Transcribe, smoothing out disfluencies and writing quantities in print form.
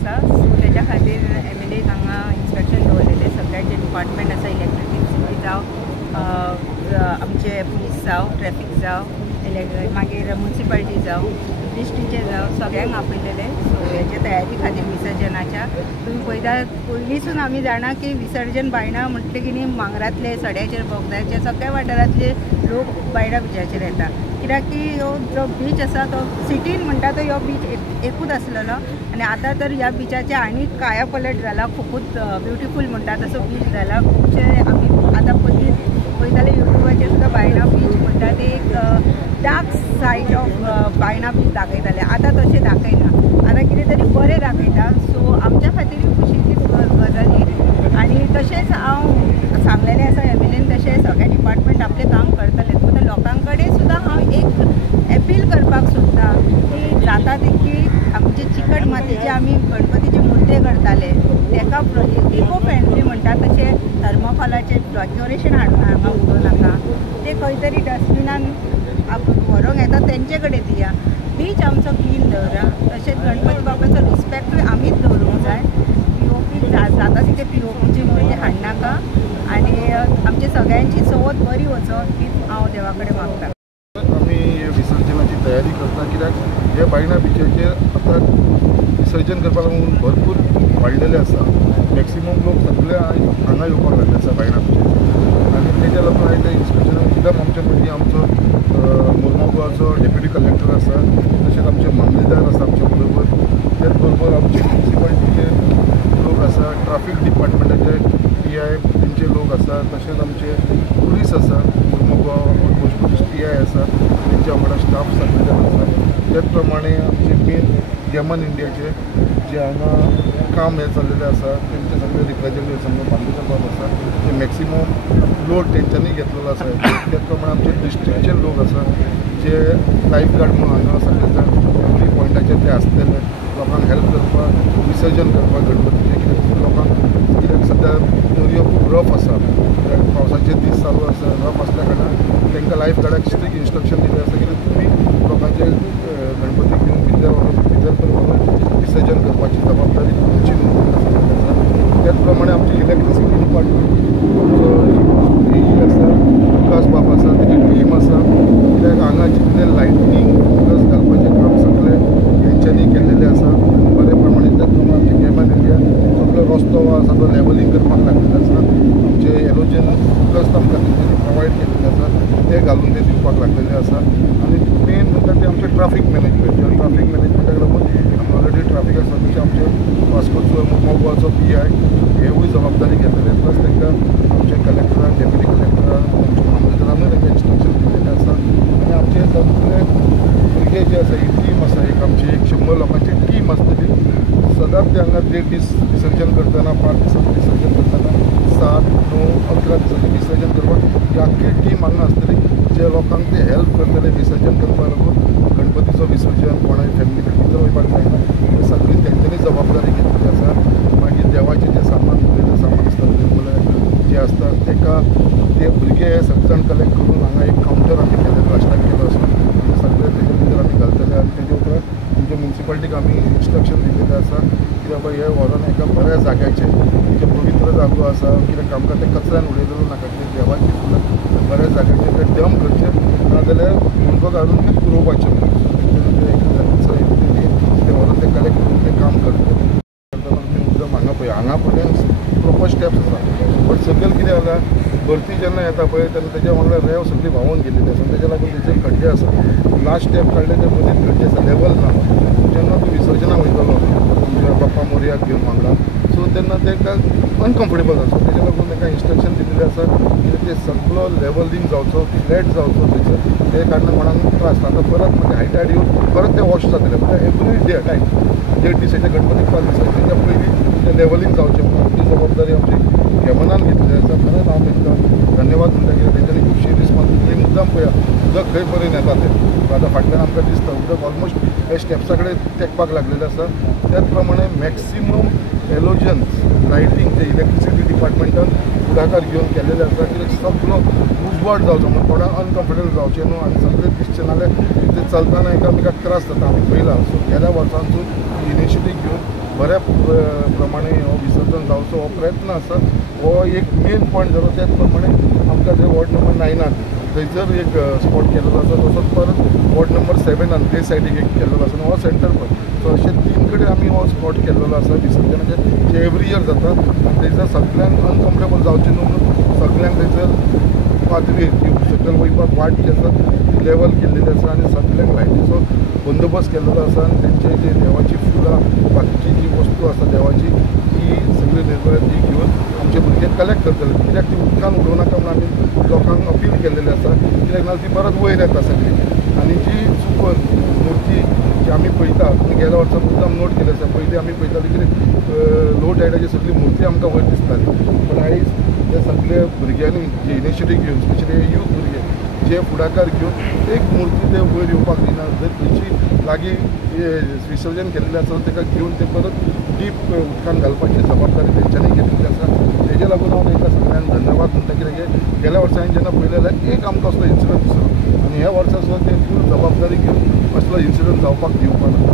आसा सो तेच्या खातीर MLA हांगा इन्स्पेक्शन दवरलेले सगळ्यांचे डिपार्टमेंट आसा इलेक्ट्रिसिटी जावं आमचे पुलीस जावं ट्रॅफिक जावं मागीर म्युनिसिपालिटी जावं डिस्ट्रिक्टचे जावं सगळ्यांक आपयलेले सो हेचे तयारी खातीर विसर्जनाच्या तुम्ही पयलींसून आमी जाणा की विसर्जन बायणा म्हटलें की न्ही मांगरातले सड्याचेर बोगद्याचे सगळ्या वाठारांतले लोक बायणा बिचाचेर येता कित्याक की हो जो बीच आसा तो सिटीन म्हणटा तो ह्यो बीच एकूच आसलेलो आनी आतां तर ह्या बिचाचे आनी काया पलट जाला खूबच ब्युटिफूल म्हणटा तसो बीच जाला खुबशे आमी आतां पळयताले युट्यूबाचेर सुद्दां बायणा बीच म्हणटा ते एक डार्क सायड ऑफ बायणा बीच दाखयताले आतां तशें दाखयना आतां कितें तरी बरें दाखयता सो आमच्या खातीर खुशीची गजाल ही आनी तशेंच हांव सांगलेलें आसा MLAन तशें सगळे डिपार्टमेंट आपलें काम करतले पूण लोकां कडेन सुद्दां हांव एक अपील करपाक सोदतां की जाता तितकी आमचे चिकट मातयेचे आमी गणपतीचे मुर्ते करताले तेका इको फ्रेंडली म्हणटा तशें थर्मोकॉलाचे डेकोरेशन हाडून हांगा उडोवं नाका ते खंय तरी डस्टबिनान व्हरोंक येता तेंचे कडेन दिया बीच आमचो क्लीन दवरा तशेंच गणपती बाबाचो रिस्पेक्टूय आमीच दवरूंक जाय POP जाता तितके POPची मुर्ती हाडनाका आनी आमची सगळ्यांची चवथ बरी वचो हीच हांव देवा कडेन मागतां. आमी विसर्जनाची तयारी करता कित्याक हे बायणा बिचाचेर आतां विसर्जन करपाक लागून भरपूर वाडलेले आसा मॅक्सिमम लोक सगळे हांगा येवपाक लागले आसा बायणा बिचाचेर आनी तेच्या लागून आयले इन्स्पेक्शनाक एकदम आमच्या मदीं आमचो मुर्मगांव गोवाचो डेप्युटी कलेक्टर आसा तशेंच आमचे मामलेदार आसा आमच्या बरोबर त्याच बरोबर आमचे म्युनिसिपालिटीचे लोक आसा ट्राफीक डिपार्टमेंटाचे PI तेंचे लोक आसा तशेंच आमचे पुलीस आसा मुर्मगांव ऑलमोस्ट पुलीस PI आसा तेंच्या वांगडा स्टाफ सगळे आसा त्याच प्रमाणे आमचे मेन गेमन इंडियाचे जे हांगा काम हे चाललेले आसा तेंचे सगळे रिप्रेझेंटेटिव्ह सगळे बांदेकर बाब आसा ते मॅक्सिमम लोड तेंच्यांनी घेतलेलो आसा त्याच प्रमाणे आमचे डिस्ट्रिक्टचे लोक आसा जे लायफ गार्ड म्हणून हांगा सगळे जाण एवरी पॉयंटाचेर ते आसलेले लोकांक हेल्प करपाक विसर्जन करपाक गणपतीचें कित्याक लोकांक कित्याक सद्या दर्यो खूब रफ आसा कित्याक पावसाचे दीस चालू आसा रफ आसल्या कारणान तांकां लायफ गार्डाक स्ट्रिक्ट इन्स्ट्रक्शन दिलें आसा कित्याक तुमी लोकांचे गणपती घेवन भितर व्हरून विसर्जन करपाची जबाबदारी तुमची न्हू त्याच प्रमाणे आमची इलेक्ट्रिसिटी डिपार्टमेंट आसा विकास बाब आसा तेजी टीम आसा कित्याक हांगा जितले लायटनींग प्लस घालपाचें काम सगळें तेंच्यांनी केल्लेलें आसा बरे प्रमाणे त्याच प्रमाणे आमचे गेमन इंडिया सगळो रस्तो आसा तो लेवलिंग करपाक लागलेलो आसा आमचे एलोजन प्लस आमकां तेंच्यांनी प्रोवायड केल्लेले आसा ते घालून ते दिवपाक लागलेले आसा आनी मेन म्हणटा ते आमचे ट्राफीक मॅनेजमेंटाक लागून आमी ऑलरेडी ट्राफिका सर्वीसचे आमचे वास्कोचो मुर्मगांवचो PI हेवूय जबाबदारी घेतलेले प्लस तांकां आमचे कलेक्टरान डेप्युटी कलेक्टरान आमच्या मामलेदारानूय तांकां इन्स्ट्रक्शन दिल्लेलें आसा आनी आमचे सगळे भुरगे जे आसा ही टीम आसा एक आमची 100 लोकांची टीम आसतली सदांच ते हांगा 1.5 दीस विसर्जन करतना 5 दिसांचें विसर्जन करतना 7, 9, 11 दिसांचें विसर्जन करपाक ही आख्खी टीम हांगा आसतली जे लोकांक ते हेल्प करतले विसर्जन करपाक लागून गणपतीचो विसर्जन कोणाय फॅमिली भितर वयपाक जायना ते सगळी तेंच्यांनी जबाबदारी घेतलेली आसा मागीर देवाचें जें सामान उरलेलें सामान आसता निर्मलें जें आसता तेका ते भुरगे सगळे जाण कलेक्ट करून हांगा एक कावंटर आमी केलेलो लास्टाक केलो आसा ते सगळे तेजे भितर आमी घालतले आनी तेजे उपरांत तुमच्या म्युनिसिपालिटीक आमी इन्स्ट्रक्शन दिल्लेलें आसा कित्याक बाबा हे व्हरोन एका बऱ्या जाग्याचेर जे पवित्र जागो आसा कित्याक आमकां ते कचऱ्यान उडयलेलो नाका ते देवाची फुलां बऱ्या जाग्याचेर ते डम करचे नाजाल्यार मुंडको घालून ते पुरोवपाचें ते व्हरून ते कलेक्ट करून ते काम करता तुमी मुद्दम हांगा पर्यंत प्रोपर स्टेप्स आसा बट सकयल कितें जाता भरती जेन्ना येता पळय तेन्ना तेज्या वांगडा रेंव सगळी व्हांवून गेल्ली आसा तेज्या लागून तेचेर खड्डे आसा लास्ट स्टेप काडले ते मदींच खड्डे आसा लेवल ना जेन्ना तूं विसर्जनाक वयतलो तुमच्या बाप्पा मोरयाक घेवन वांगडा सो तेन्ना तेका अनकम्फर्टेबल जाता सो तेज्या लागून ताका इन्स्ट्रक्शन दिल्लें आसा की ते सगळो लेवलिंग जावचो फ्लॅट जावचो थंयसर ते कारणान कोणाक त्रास आतां परत म्हणजे हायटायड येवन परत ते वॉश जातले म्हणजे एवरी डे टायम 1.5 दिसाचे गणपतीक 5 दिसा तेच्या पयलीं ते लेवलिंग जावचें म्हणून आमची जबाबदारी आमची गेमनान घेतलेली आसा खरेंच हांव तांकां धन्यवाद म्हणटा कित्याक तेंच्यांनी खुबशी रिस्पॉन्सिबिलिटी मुद्दाम पळया उदक खंय पर्यंत येता ते आतां फाटल्यान आमकां दिसता उदक ऑलमोस्ट हे स्टेप्सा कडेन तेंकपाक लागलेलें आसा त्याच प्रमाणे मॅक्सिमम एलोजन्स लायटींग जे इलेक्ट्रिसिटी डिपार्टमेंटान फुडाकार घेवन केल्लेले आसा कित्याक सगळो उजवाड जावचो म्हणून कोणाक अनकम्फर्टेबल जावचें न्हू आनी सगळें दिसचें नाल्यार ते चलतना एकामेकाक त्रास जाता आमी पळयलां सो गेल्या वर्सांसून इनिशिएटीव घेवन बऱ्या प्रमाणे हो विसर्जन जावचो हो प्रयत्न आसा. हो एक मेन पॉयंट जालो. त्याच प्रमाणे आमकां जे वॉर्ड नंबर 9 थंयसर एक स्पॉट केलेलो आसा. तसोच परत वॉर्ड नंबर 7 ते सायडीक एक केल्लो आसा. हो सेंटर पॉयंट. सो अशे 3 कडेन आमी हो स्पॉट केल्लो आसा विसर्जनाचे, जे एवरी इयर जाता. आनी थंयसर सगळ्यांक अनकम्फर्टेबल जावचें न्हू म्हणून सगळ्यांक थंयसर पातळी सकयल वयपाक वाट जी आसा ती लेवल केल्लेली आसा आनी सगळ्यांक लायटीचो बंदोबस्त केल्लो आसा. आनी तेंचे जे देवाची फुलां, बाकीची जी वस्तू आसा देवाची, ती सगळी निर्वळ ती घेवन आमचे भुरगे कलेक्ट करतले. कित्याक ती उदकान उडोवनाका म्हणून आमी लोकांक अपील केल्लेले आसा. कित्याक नाजाल्यार ती परत वयर येता सगळी. आनी जी चुकून मुर्ती जी आमी पळयता, गेल्या वर्सा मुद्दाम नोट केले आसा. पयलीं आमी पळयताली कितें लो टायडाची सगळी मुर्ती आमकां वयर दिसताली. पण आयज ते सगळे भुरग्यांनी जे इनिशिएटीव घेवन, स्पेशली यूथ भुरगे जे फुडाकार घेवन एक मुर्ती ते वयर येवपाक दिना. जर खंयची लागीं विसर्जन केल्लें आसा ताका घेवन ते परत डीप उदकान घालपाची जबाबदारी तेंच्यांनी घेतिल्ली आसा. तेजे लागून हांव तांकां सगळ्यांक धन्यवाद म्हणटा. कित्याक गेल्या वर्सा हांवें जेन्ना पळयलें जाल्यार एक आमकां असलो इन्सिडंट दिसलो आनी ह्या वर्सा सुद्दां ते फूल जबाबदारी घेवन असलो इन्सिडंट जावपाक दिवपाना.